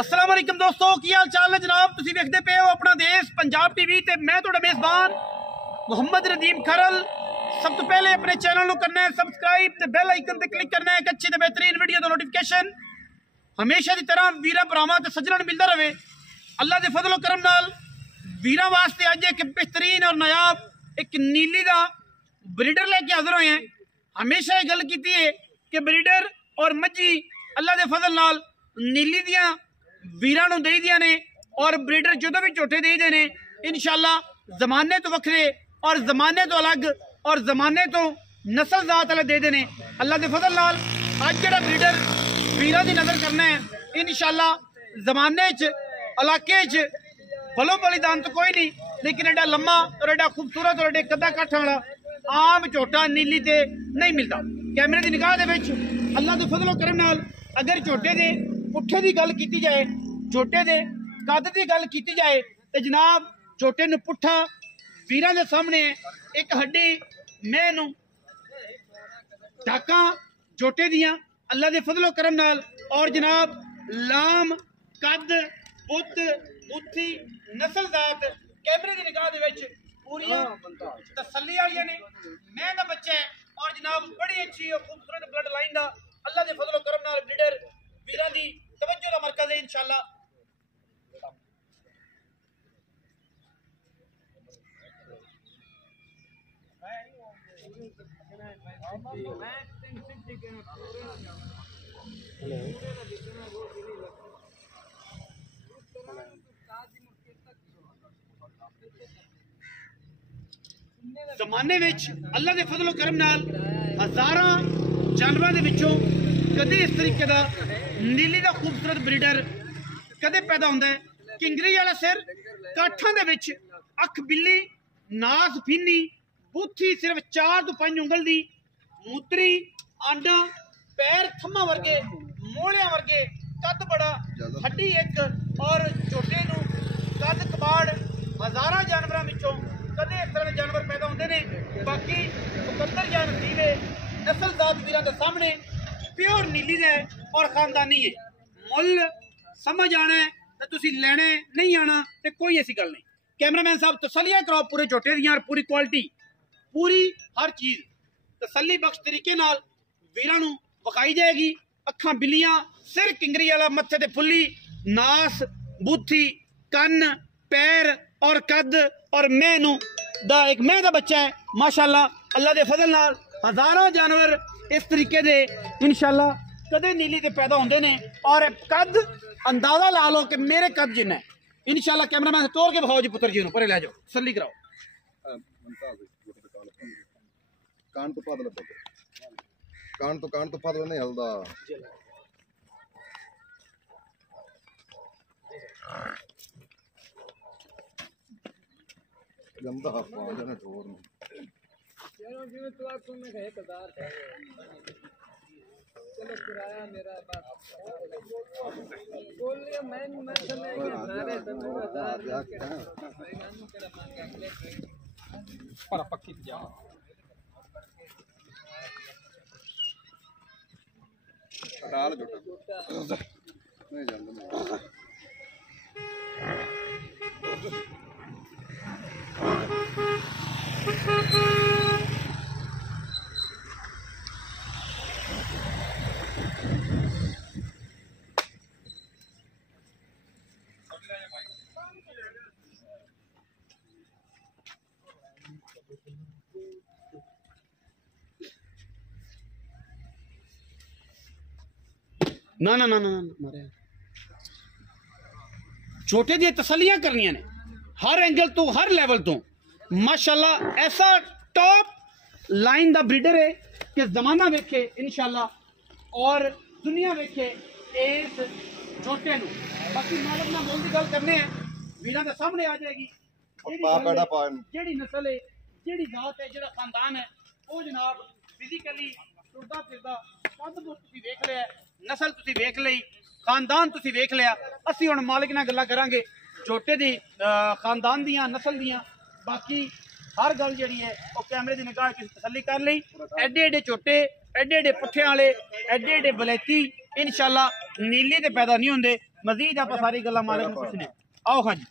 अस्सलाम वालेकुम दोस्तों, की हाल चाल है जनाब। तुसीं वेखदे पे हो अपना देश पंजाब टीवी ते मैं तुहाडा मेज़बान मुहम्मद रदीम खरल। सब तो पहले अपने चैनल को करना है सब्सक्राइब ते बेल आइकन ते क्लिक करना है। एक अच्छी ते बेहतरीन वीडियो दा नोटिफिकेशन हमेशा की तरह वीरा भरावां ते सज्जणां नूं मिलदा रहे। अल्लाह दे फजल करम नाल वीरां वास्ते अज एक बेहतरीन और नायाब एक नीली दा ब्रीडर लेके हाजिर होए हैं। हमेशा ये गल कीती है कि ब्रीडर और मज्जी अल्लाह दे फजल नाल नीली दियां वीरां नूं देई दियां ने और ब्रीडर जदों भी झोटे देई दे ने इंशाअल्लाह जमाने तो वखरे और जमाने तो अलग और जमाने तो नस्ल जात वाले दे देने। अल्लाह के फजल नाल अज जिहड़ा ब्रीडर वीरां दी नजर करना है इंशाअल्लाह जमाने च इलाके च भलो बलिदान तो कोई नहीं, लेकिन एडा लम्मा और एडा खूबसूरत और एडे कदा कट्ठ वाला आम झोटा नीली ते नहीं मिलता। कैमरे की निगाह दे विच अल्लाह के फजल करम नाल अगर झोटे दे पुट्ठे की गल की जाए, झोटे दे कद की गल की जाए तो जनाब झोटे नूं पुट्ठा वीरां दे सामने एक हड्डी मैं टाका झोटे दियां अल्लाह के फजलो करम नाल और जनाब लाम कद बुत बुत्थी नस्ल जात कैमरे की निगाह दे विच पूरी तसल्ली वाली ने। मैं दा बच्चा है और जनाब बड़ी अच्छी और खूबसूरत ब्लड लाइन दा अल्लाह के फजलो करम नाल ब्रीडर वीरां दी तवज्जो दा मरकज है इंशाअल्लाह। जमाने विच अल्लाह के फजलो करम नाल हजारां जानवरां दे विचों कदे इस तरीके का नीली का खूबसूरत ब्रीडर कदे पैदा होंदा है। किंगरी वाला सिर, काठां दे विच अख बिल्ली, नास फिन्नी, बुत्थी सिर्फ 4 तो 5 उंगल दी, मूतरी आंडा, पैर थम्मा वर्गे, मोहलियां वर्गे, कद बड़ा, हड्डी एक और झोटे नूं कद कबाड़ हजारां जानवरां विचों कदे इस तरह के जानवर पैदा होंदे ने। बाकी मुकद्दर या नसीबे नस्ल जात वीरां दे सामने प्योर नीली है और खानदानी है। मुल समझ आना है तो तुसी लेने नहीं आना तो कोई ऐसी गल नहीं। कैमरामैन साहब तसलियां कराओ पूरे झोटे दियां और पूरी क्वालिटी पूरी हर चीज तसली बख्श तरीके नाल वीरां नूं विखाई जाएगी। अखां बिल्लियां, सिर किंगरी वाला, मत्थे ते फुल्ली, नास, बुत्थी, कन्न, पैर और कद और मैनू दा एक मैं दा बच्चा है माशाअल्लाह। अल्लाह दे फजल नाल हजारों जानवर इस तरीके दे इंशाअल्लाह कदे नीली ते पैदा होंदे ने और कद अंदाजा ला लो कि मेरे कद जिन्ना है इंशाअल्लाह। कैमरामैन तोड़ के बखाओ जी पुत्र जी नूं परे ले जाओ, तसल्ली कराओ। कान तो फादल नहीं हलदा। गंदा पांच ने ठोर में चलो जिਵੇਂ तो आप में कहे कदार है चलो किराया मेरा बात बोल लिया मैं समय के सारे 10000 मैंने तेरा मांग अगले पर पक्की जा डाल जोटा नहीं जानदा ना ना ना ना मारे छोटे दी तसलियां करनियां ने हर एंगल तो हर लेवल तो माशाल्लाह। ऐसा टॉप लाइन दा ब्रीडर है कि जमाना वेखे इंशाअल्लाह और दुनिया वेखे इस छोटे नूं। बाकी मालक ना बोल दी गल करने हैं वीरां दे सामने आ जाएगी जेड़ी नस्ल है, जेड़ी जात है, जेड़ा खानदान है वो जनाब फिजिकली टुरदा फिरदा कद तुसीं वेख लिया, नस्ल तुसीं वेख लई, खानदान तुसीं वेख लिया। असीं हुण मालिक नाल गल्लां करांगे झोटे दी खानदान दियां नस्ल दियां। बाकी हर गल जी है वो कैमरे की निगाह की तसली कर ली। एडे एडे झोटे, एडे एडे पुट्ठे वाले, एडे एडे बलैती इंशाअल्लाह नीली ते पैदा नहीं होंदे। ਮਜ਼ੀਦ ਆਪਾਂ ਸਾਰੀ ਗੱਲਾਂ ਮਾਲਕ ਨੂੰ ਪੁੱਛਨੇ। ਆਓ ਖਾਂ ਜੀ,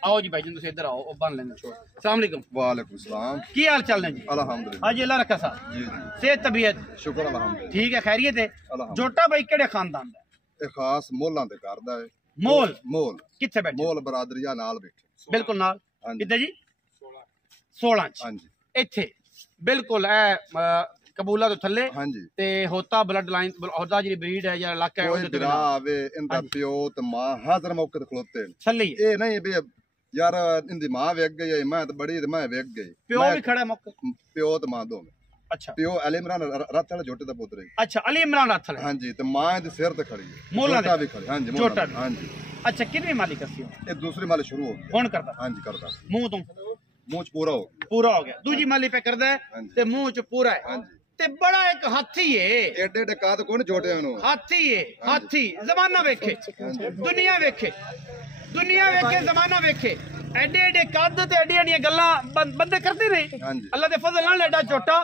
आओ जी भाई जी, तुम इधर आओ, वो बन लेंगे छोड़। अस्सलाम वालेकुम। वालेकुम सलाम। की हाल चाल है जी? अल्हम्दुलिल्लाह। हाँ जी, अल्लाह रखा सा। जी जी सेहत तबीयत शुक्र अल्हम्दुलिल्लाह। ठीक है, खैरियत है। अल्हम्दुलिल्लाह। जोटा भाई केड़े खानदान दा? ਇਹ ਖਾਸ ਮੋਲਾਂ ਦੇ ਕਰਦਾ ਹੈ। मोल ਮੋਲ किथे बैठे? ਮੋਲ ਬਰਾਦਰੀਆਂ ਨਾਲ ਬੈਠੇ। बिल्कुल नाल। ਹਾਂਜੀ। किधर जी? 16 च ਹਾਂਜੀ इथे बिल्कुल ए कबूला तो थल्ले ਹਾਂਜੀ। ते होता ब्लड लाइन होता जी ब्रीड है या इलाका है ਕੋਈ ਉਹਦੇ ਬਿਰਾ ਆਵੇ ਇਹਦਾ ਪਿਓ ਤੇ ਮਾਂ ਹਾਜ਼ਰ ਮੌਕੇ ਤੇ ਖਲੋਤੇ ਨੇ। थल्ले ही है। ਇਹ ਨਹੀਂ ਵੀ ਯਾਰ ਇਹਦੀ ਮਾਂ ਵੇਖ ਗਈ ਹੈ, ਮੈਂ ਤਾਂ ਬੜੀ ਤੇ ਮੈਂ ਵੇਖ ਗਈ। प्यो भी खड़ा है मौके। ਪਿਓ ਤੇ ਮਾਂ ਦੋਵੇਂ। अच्छा ਪਿਓ ਅਲੀ ਇਮਰਾਨ ਰਾਤ ਵਾਲੇ ਛੋਟੇ ਦਾ ਪੁੱਤਰ ਹੈ। अच्छा, अली इमरान हाथ थल्ले। ਹਾਂਜੀ ਤੇ ਮਾਂ ਇਹਦੇ ਸਿਰ ਤੇ ਖੜੀ ਹੈ। ਮੋਲਾਂ ਦੇ। ਛੋਟਾ ਵੀ ਖੜੀ। ਹਾਂਜੀ ਮੋਲਾਂ ਛੋਟਾ ਦੇ। ਵੀ। ਹਾਂਜੀ अच्छा, कितने मालिक सी हो? ਇਹ ਦੂਸਰੀ ਮਾਲੇ ਸ਼ੁਰੂ ਹੋ ਗਈ। कौन करदा? ਹਾਂਜੀ ਕਰਦਾ मुंह तो ਮੂੰਹ ਚ ਪੂਰਾ ਹੋ ਗਿਆ। पूरा हो गया, दूजी माली पे करदा है ਹਾਂਜੀ। ते मुंह च पूरा है ਹਾਂਜੀ ते बड़ा एक हाथी है। ਏਡੇ ਏਡੇ ਕਾਦ ਕੋਣ ਛੋਟਿਆਂ ਨੂੰ। हाथी है, हाथी जमाना वेखे, दुनिया वेखे, दुनिया वेखे, जमाना वेखे। एडे एडे कद ते एडी एडियां गल्लां बंदे करते ने। ਹਾਂਜੀ। अल्लाह दे फजल नाल एडा छोटा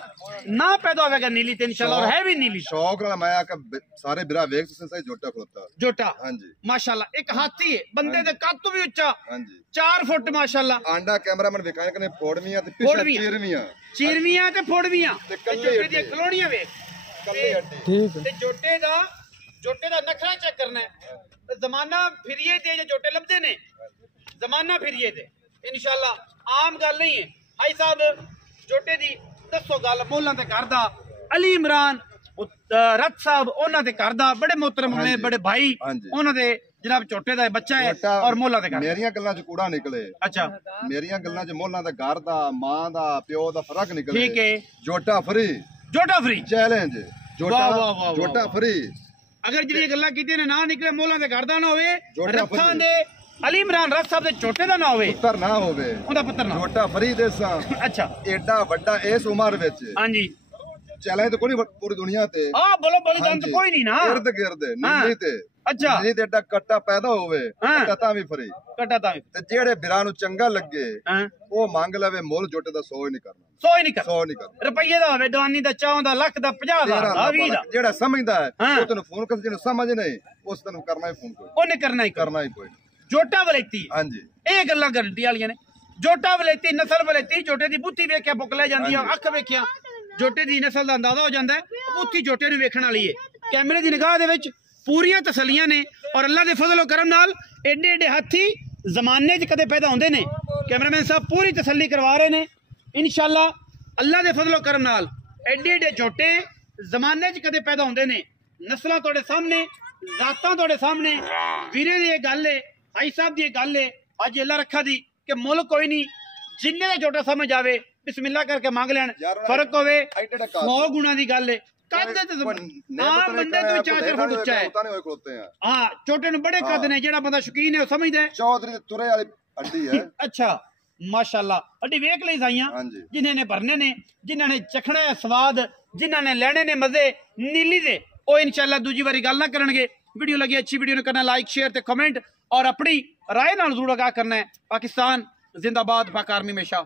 ना पैदा होवेगा नीली ते इंशाल्लाह, और है भी नीली ਸ਼ੌਕ ਨਾਲ ਮੈਂ ਆਖਿਆ ਸਾਰੇ ਬਿਰਾ ਵੇਖ ਤੁਸੀਂ ਸਹੀ ਜੋਟਾ ਖਲੋਤਾ। जोटा। ਹਾਂਜੀ माशाल्लाह एक हाथी है, बंदे दे कद तो भी उच्चा, ਹਾਂਜੀ। 4 फुट माशाल्लाह। ਆਂਡਾ ਕੈਮਰਾਮੈਨ ਵਿਖਾਣ ਕਨੇ ਫੋੜਵੀਆਂ ਤੇ ਪਿੱਛੇ ਫੋੜਵੀਆਂ। ਚੀਰਵੀਆਂ चीरवियां ते फोड़वियां ते ते कल्ले जोटे अड्डे। दी कलोनियां वेख ਕੱਲੇ ਅੱਡੀ। ते जोटे दा नखरा चेक करना है। ते जमाना फिरिए ते जे जोटे लभदे ने, जमाना फिरिए ते इंशाल्लाह आम गल नहीं है। भाई साहब जोटे दी दसो गल मोलां दे घर दा। अली इमरान रथ साहब उन्हां दे घर दा, बड़े मोहतरम ने, बड़े भाई ਹਾਂਜੀ। उन्हां दे जनाब छोटे दा बच्चा है ਛੋਟਾ और मोला दे घर। ਮੇਰੀਆਂ ਗੱਲਾਂ ਚ ਕੂੜਾ ਨਿਕਲੇ। अच्छा ਮੇਰੀਆਂ ਗੱਲਾਂ ਚ ਮੋਲਾਂ ਦਾ ਘਰ ਦਾ ਮਾਂ ਦਾ ਪਿਓ ਦਾ ਫਰਕ ਨਿਕਲੇ। ठीक है, ਜੋਟਾ ਫਰੀ जोटा फ्री। ਚੈਲੰਜ। ਜੋਟਾ ਵਾਹ, ਵਾਹ, ਵਾਹ, ਜੋਟਾ ਵਾਹ। ਫਰੀ। अगर जिहड़ियां गल्लां कीतियां ने ना निकले, मोला दे घर दा ना होवे, जोटा रथां फरी। दे अली इमरान रथ साहब दे छोटे दा ना होवे, ਪੁੱਤਰ ਨਾ ਹੋਵੇ। ਉਹਦਾ ਪੁੱਤਰ ਨਾ। ਜੋਟਾ ਫਰੀ ਦੇ ਸਾਂ अच्छा ਏਡਾ ਵੱਡਾ ਇਸ ਉਮਰ ਵਿੱਚ हाँ जी। ਚੈਲੰਜ ਤਾਂ ਕੋਈ ਨਹੀਂ ਪੂਰੀ ਦੁਨੀਆ ਤੇ। हाँ बोलो बोलो, जान ਹਾਂਜੀ। तो कोई नहीं ना। ਇਰਦ ਗਿਰਦ ਨੀਲੀ ਤੇ अच्छा ਨੀਲੀ ਤੇ ਏਡਾ ਕੱਟਾ ਪੈਦਾ ਹੋਵੇ ਹਾਂ। ਕੱਟਾ ਤਾਂ ਵੀ ਫਰੀ। कटा ता ਤੇ ਜਿਹੜੇ ਬਿਰਾਂ ਨੂੰ ਚੰਗਾ ਲੱਗੇ हां ਉਹ ਮੰਗ ਲਵੇ ਮੁੱਲ ਜੋਟੇ ਦਾ 100 ਹੀ ਨਹੀਂ ਕਰਨਾ। 100 ही नहीं कर 100 ਨਹੀਂ ਕਰਨਾ। रुपये दा होवे, दवानी दा, चाह दा, लख दा, 50,000 दा, 20 दा, ਜਿਹੜਾ ਸਮਝਦਾ ਹੈ ਹਾਂ। ਉਹ ਤੈਨੂੰ ਫੋਨ ਕਰ, ਜਿਹਨੂੰ ਸਮਝ ਨਹੀਂ ਉਸ ਤੈਨੂੰ ਕਰਨਾ ਹੀ ਫੋਨ ਕੋਈ ओने करना ही कर। ਕਰਨਾ ਹੀ ਕੋਈ ਨਹੀਂ। जोटा वलेती ਹਾਂਜੀ ਇਹ ਗੱਲਾਂ ਗਰੰਟੀ ਵਾਲੀਆਂ ਨੇ। जोटा वलेती नस्ल वलेती, जोटे दी बूथी वेखिया बुक ले जांदी है, अख वेखिया जोटे दी नस्ल दा अंदाजा हो जांदा है। बूथी जोटे ਨੂੰ ਵੇਖਣ ਵਾਲੀ ਹੈ। ਕੈਮਰੇ ਦੀ ਨਿਗਾਹ ਦੇ ਵਿੱਚ ਪੂਰੀਆਂ ਤਸੱਲੀਆਂ ਨੇ, ਔਰ ਅੱਲਾ ਦੇ ਫਜ਼ਲ ਕਰਮ ਨਾਲ ਏਡੇ ਏਡੇ ਹਾਥੀ ਜ਼ਮਾਨੇ 'ਚ ਕਦੇ ਪੈਦਾ ਹੁੰਦੇ ਨੇ। ਕੈਮਰਾਮੈਨ ਸਾਹਿਬ ਪੂਰੀ ਤਸੱਲੀ ਕਰਵਾ ਰਹੇ ਨੇ। ਇਨਸ਼ਾਅੱਲਾ ਅੱਲਾ ਦੇ ਫਜ਼ਲ ਕਰਮ ਨਾਲ ਏਡੇ ਏਡੇ ਛੋਟੇ ਜ਼ਮਾਨੇ 'ਚ ਕਦੇ ਪੈਦਾ ਹੁੰਦੇ ਨੇ। ਨਸਲਾਂ ਤੁਹਾਡੇ ਸਾਹਮਣੇ, ਜ਼ਾਤਾਂ ਤੁਹਾਡੇ ਸਾਹਮਣੇ। ਵੀਰੇ ਦੀ ਇਹ ਗੱਲ ਹੈ, ਭਾਈ ਸਾਹਿਬ ਦੀ ਇਹ ਗੱਲ ਹੈ, ਅੱਜ ਅੱਲਾ ਰੱਖਾ ਦੀ ਕਿ ਮੁੱਲ ਕੋਈ ਨਹੀਂ, ਜਿੰਨੇ ਦਾ ਛੋਟਾ ਸਮਝ ਆਵੇ ਬਿਸਮਿਲ੍ਲਾ ਕਰਕੇ ਮੰਗ ਲੈਣ। ਫਰਕ ਹੋਵੇ 100 ਗੁਣਾ ਦੀ ਗੱਲ ਹੈ। ਕੱਦ ਤੇ ਆਮ ਬੰਦੇ ਤੋਂ 4-4 ਫੁੱਟ ਉੱਚਾ ਹੈ। ਤਾਂ ਨਹੀਂ ਹੋਏ ਖਲੋਤੇ ਆ। ਹਾਂ, ਛੋਟੇ ਨੂੰ ਬੜੇ ਕੱਦ ਨੇ। ਜਿਹੜਾ ਬੰਦਾ ਸ਼ੌਕੀਨ ਹੈ ਉਹ ਸਮਝਦਾ ਹੈ। ਚੌਧਰੀ ਦੇ ਤੁਰੇ ਵਾਲੀ ਅੱਡੀ ਹੈ। ਅੱਛਾ ਮਾਸ਼ਾਅੱਲਾ, ਅੱਡੀ ਵੇਖ ਲਈ ਸਾਈਆਂ, ਹਾਂਜੀ। ਜਿਨ੍ਹਾਂ ਨੇ ਭਰਨੇ ਨੇ, ਜਿਨ੍ਹਾਂ ਨੇ ਚਖਣਾ ਹੈ ਸਵਾਦ, ਜਿਨ੍ਹਾਂ ਨੇ ਲੈਣੇ ਨੇ ਮਜ਼ੇ ਨੀਲੀ ਦੇ, ਉਹ ਇਨਸ਼ਾਅੱਲਾ ਦੂਜੀ ਵਾਰੀ ਗੱਲ ਨਾ ਕਰਨਗੇ। वीडियो लगी अच्छी, वीडियो ने करना लाइक, शेयर ते कमेंट, और अपनी राय नाल जरूर आगाह करना है। पाकिस्तान जिंदाबाद, पाक आर्मी हमेशा